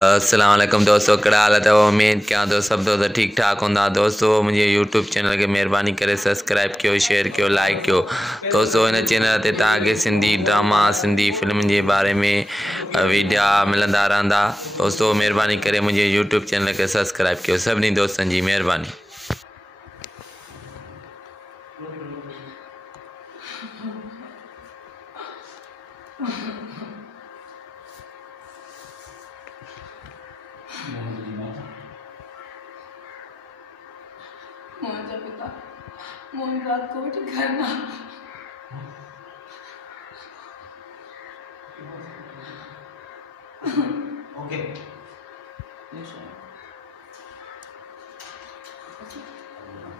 अस्सलाम वालेकुम दोस्तों, कड़ा हालत है। उम्मीद क्या दोस्त सब दोस्त ठीक ठाक होंदा। दोस्तों मुझे यूट्यूब चैनल के मेहरबानी करे सब्सक्राइब कयो, शेयर कयो, लाइक कयो। दोस्तों इन चैनल ते तव्हांखे सिंधी ड्रामा, सिंधी फिल्म के बारे में वीडियो मिलंदा रहंदा। दोस्तों मेहरबानी करे मुझे यूट्यूब चैनल के सब्सक्राइब कयो। सभिनी दोस्तन की मेहरबानी। मोहन जब पिता मोहन रात को उठ घर ना ओके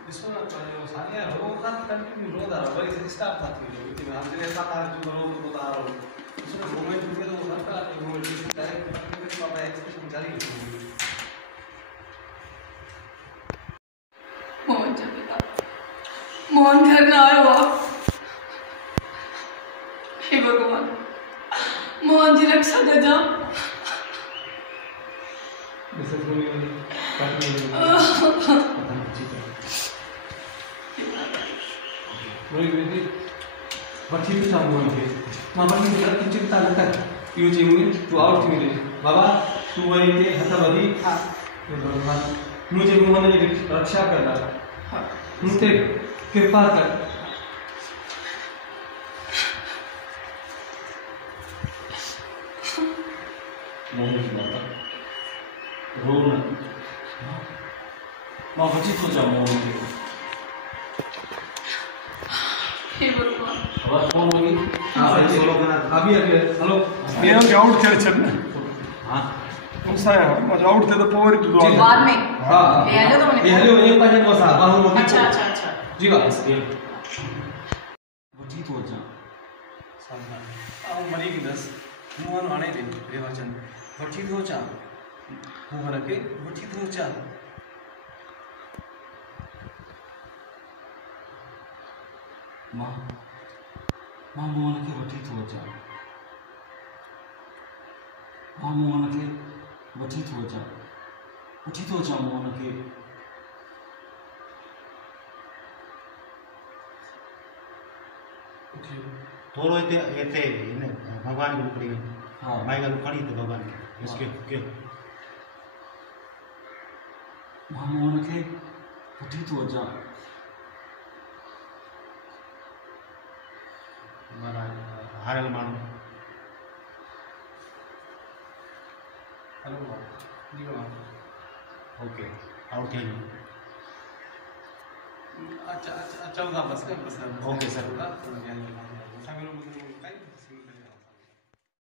इसको ना सानिया रोग का कंटिन्यू रोग आ रहा है। बड़ी स्टाफ था कि हम तेरे साथ आ जो रोग को बता रहा हूं। इसमें मूवमेंट में तो सबका मूवमेंट डायरेक्ट पापा एक्सप्रेशन जारी है। मोहन जब पिता मोहन घर ना आया हुआ। हे भगवान, मोहन जी रक्षा दे जा। बच्ची तो चालू है मामा की गलत चिंता न कर। यू जीवन तू आउट थी रे बाबा, तू वही के हतबदी मुझे मोहन की रक्षा करना, मुझे कृपा कर। मोहन की माता रो ना मां, बच्ची तो जा मोहन की। हे भगवान, अब कौन होगी? अभी अभी हेलो నేను అవుట్ చేర్చాను हां సార్ మరి అవుట్ थे तो पोवर की दुआ बाद में हां ले आया तो मैंने ये हेलो एक पास में सा बाहर में अच्छा अच्छा अच्छा जी बात बच्ची तो जा सामने आओ मरी की 10 मोहन आने दे रेवाचन बच्ची तो जा मोहन के बच्ची तो जा मां मां मोहन के बच्ची तो जा मां मोहन के बच्ची तो जा मोहन के थोड़ो इते इन भगवान के रुकड़ी हां माई का रुकड़ी तो भगवान के इसके क्यों मां मोहन के बच्ची तो जा महाराज हारल मानो हेलो जी मां ओके आउट है अच्छा अच्छा अच्छा बस ओके सर।